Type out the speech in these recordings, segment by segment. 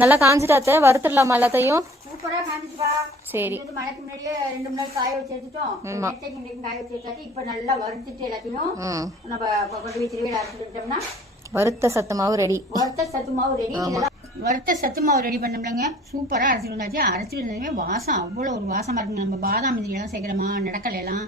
நல்லா காஞ்சிட்டாத்த வறுத்துடலாமா எல்லாத்தையும்? சரி. மழைக்கு முன்னாடியே ரெண்டு மணி நேரம் காய வச்சு எடுத்துட்டோம். நேற்றைக்கு இன்னைக்கு காய வச்சு எடுத்தாச்சு. இப்ப நல்லா வறுத்துட்டு எல்லாத்தையும் நம்ம கொண்டு போய் திருவிழா அரைச்சிட்டோம்னா வறுத்த சத்து மாவு ரெடி. வறுத்த சத்து மாவு ரெடி. வறுத்த சத்து மாவு ரெடி பண்ணோம்லங்க. சூப்பரா அரைச்சிட்டு வந்தாச்சு அரைச்சிட்டு வந்ததுமே வாசம் அவ்வளோ ஒரு வாசமா இருக்குங்க. நம்ம பாதாம் எல்லாம் சேர்க்கிறோமா நடக்கல எல்லாம்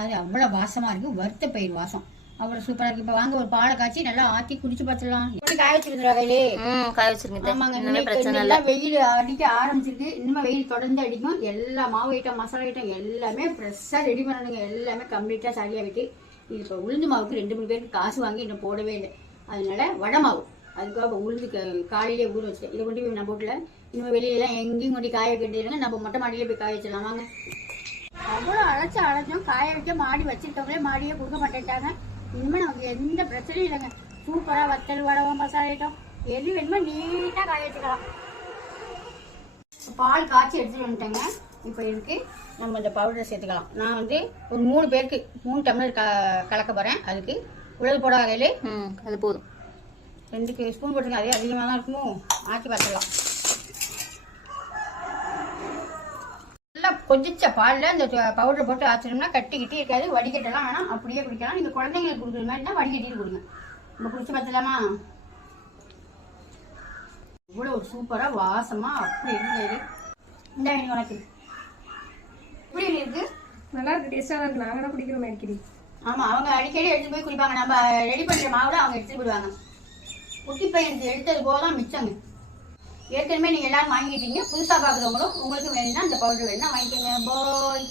அது அவ்வளோ வாசமா இருக்கு. வறுத்த பயிர் வாசம். அவ்வளோ சூப்பரா இருக்கு. இப்ப வாங்க ஒரு பாலை காய்ச்சி நல்லா ஆத்தி குடிச்சு பார்த்துடலாம். இப்படி காய வச்சிருந்தா கையிலே ம் காய வச்சிருங்க ஆமாங்க இன்னுமே இன்னைக்கு பிரச்சனை இல்லை. எல்லாம் வெயில் அடிக்க ஆரம்பிச்சிருக்கு. இன்னுமே வெயில் தொடர்ந்து அடிக்கும். எல்லா மாவு ஐட்டம் மசாலா ஐட்டம் எல்லாமே ஃப்ரெஷ்ஷாக ரெடி பண்ணணுங்க. எல்லாமே கம்ப்ளீட்டாக சரியாக விட்டு இது இப்போ உளுந்து மாவுக்கு ரெண்டு மூணு பேருக்கு காசு வாங்கி இன்னும் போடவே இல்லை. அதனால வடை மாவு. அதுக்காக உளுந்து காலையிலே ஊற வச்சுட்டேன். இதை கொண்டு போய் நான் போட்டல. இனிமேல் வெளியிலலாம் எங்கேயும் கொண்டு காய வைக்கிட்டு நம்ம மொட்டை மாடியிலே போய் காய வச்சிடலாம். வாங்க. அவ்வளோ அழைச்சி அழைச்சோம் காய வைக்க மாடி வச்சிருக்கவங்களே மாடியே கொடுக்க மாட்டேன்ட்டாங்க. இனிமேல் நமக்கு எந்த பிரச்சனையும் இல்லைங்க. சூப்பராக வத்தல் வடகம் மசாலா ஐட்டம் எது வேணுமோ நீட்டாக காய வச்சுக்கலாம். பால் காய்ச்சி எடுத்துட்டு வந்துட்டேங்க. இப்போ இதுக்கு நம்ம இந்த பவுடரை சேர்த்துக்கலாம். நான் வந்து ஒரு மூணு பேருக்கு மூணு டம்ளர் க கலக்க போகிறேன் அதுக்கு உழவு போட வகையில் அது போதும். ரெண்டு ஸ்பூன் போட்டுருங்க அதே அதிகமாக தான் இருக்குமோ? ஆக்கி பார்த்துடலாம் கொதிச்ச பாலில் இந்த பவுடர் போட்டு ஆச்சிட்டோம்னா கட்டி கிட்டி இருக்காது வடிகட்டெல்லாம் வேணாம். அப்படியே குடிக்கலாம். நீங்கள் குழந்தைங்களுக்கு கொடுக்குற மாதிரி இருந்தால் வடிகட்டிட்டு கொடுங்க. நம்ம குடிச்சு பார்த்துலாமா இவ்வளோ சூப்பராக வாசமாக அப்படி இருந்தது. இந்த வேணும் உனக்கு. இப்படி இருக்கு? நல்லா இருக்கு. டேஸ்டா தான் இருக்கு. நாங்க தான் குடிக்கிறோம் அடிக்கடி ஆமா அவங்க அடிக்கடி எடுத்து போய் குடிப்பாங்க. நம்ம ரெடி பண்ற மாவுல அவங்க எடுத்துட்டு போடுவாங்க குட்டி பையன் எடுத்தது போக தான் மிச்சங்க. ஏற்கனவே நீங்க எல்லாரும் வாங்கிட்டீங்க. புதுசாக பார்க்குறவங்களும் உங்களுக்கு வேணும்னா அந்த பவுடர் வேணும்னா வாங்கிக்கோங்க. பாய்